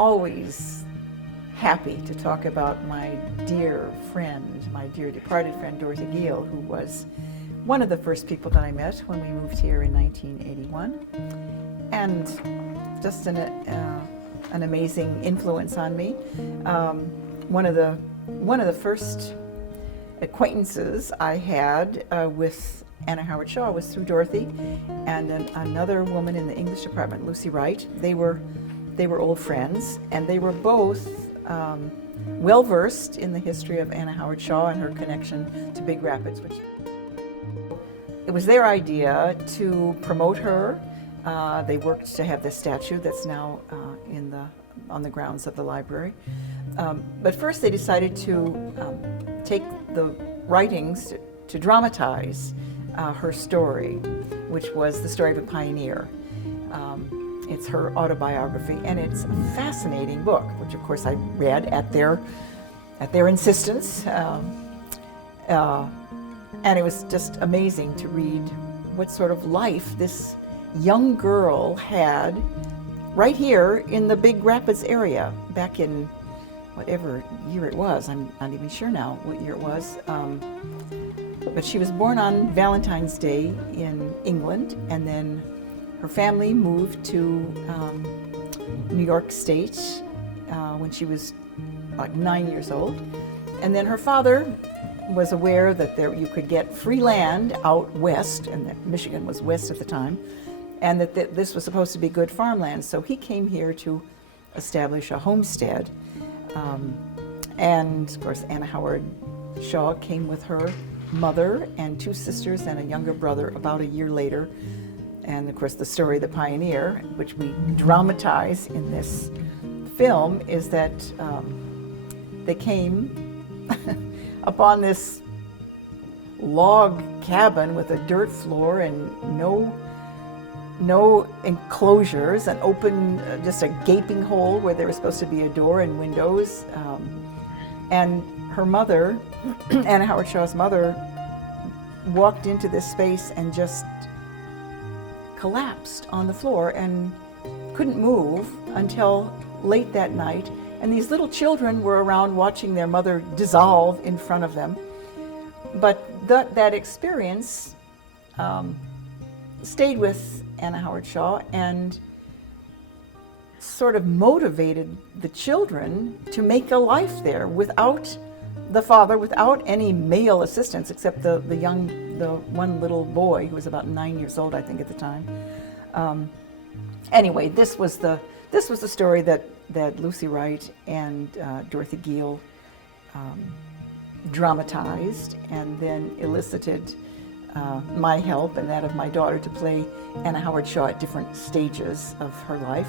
always happy to talk about my dear friend, my dear departed friend, Dorothy Giel, who was one of the first people that I met when we moved here in 1981, and just an amazing influence on me. One of the first acquaintances I had with Anna Howard Shaw was through Dorothy and another woman in the English department, Lucy Wright. They were old friends, and they were both well versed in the history of Anna Howard Shaw and her connection to Big Rapids. It was their idea to promote her. They worked to have this statue that's now on the grounds of the library. But first they decided to take the writings to dramatize her story, which was the story of a pioneer. It's her autobiography, and it's a fascinating book, which of course I read at their insistence. And it was just amazing to read what sort of life this young girl had right here in the Big Rapids area back in whatever year it was. I'm not even sure now what year it was. But she was born on Valentine's Day in England, and then her family moved to New York State when she was like 9 years old. And then her father was aware that you could get free land out west, and that Michigan was west at the time, and that this was supposed to be good farmland. So he came here to establish a homestead. And of course, Anna Howard Shaw came with her mother and two sisters and a younger brother about a year later. And of course, the story of the pioneer, which we dramatize in this film, is that they came upon this log cabin with a dirt floor and no enclosures, an open, just a gaping hole where there was supposed to be a door and windows. And her mother, Anna Howard Shaw's mother, walked into this space and just collapsed on the floor and couldn't move until late that night. And these little children were around watching their mother dissolve in front of them. But that experience stayed with Anna Howard Shaw and sort of motivated the children to make a life there without the father, without any male assistance, except the one little boy who was about 9 years old, I think, at the time. Anyway, this was the story that Lucy Wright and Dorothy Giel dramatized, and then elicited my help and that of my daughter to play Anna Howard Shaw at different stages of her life.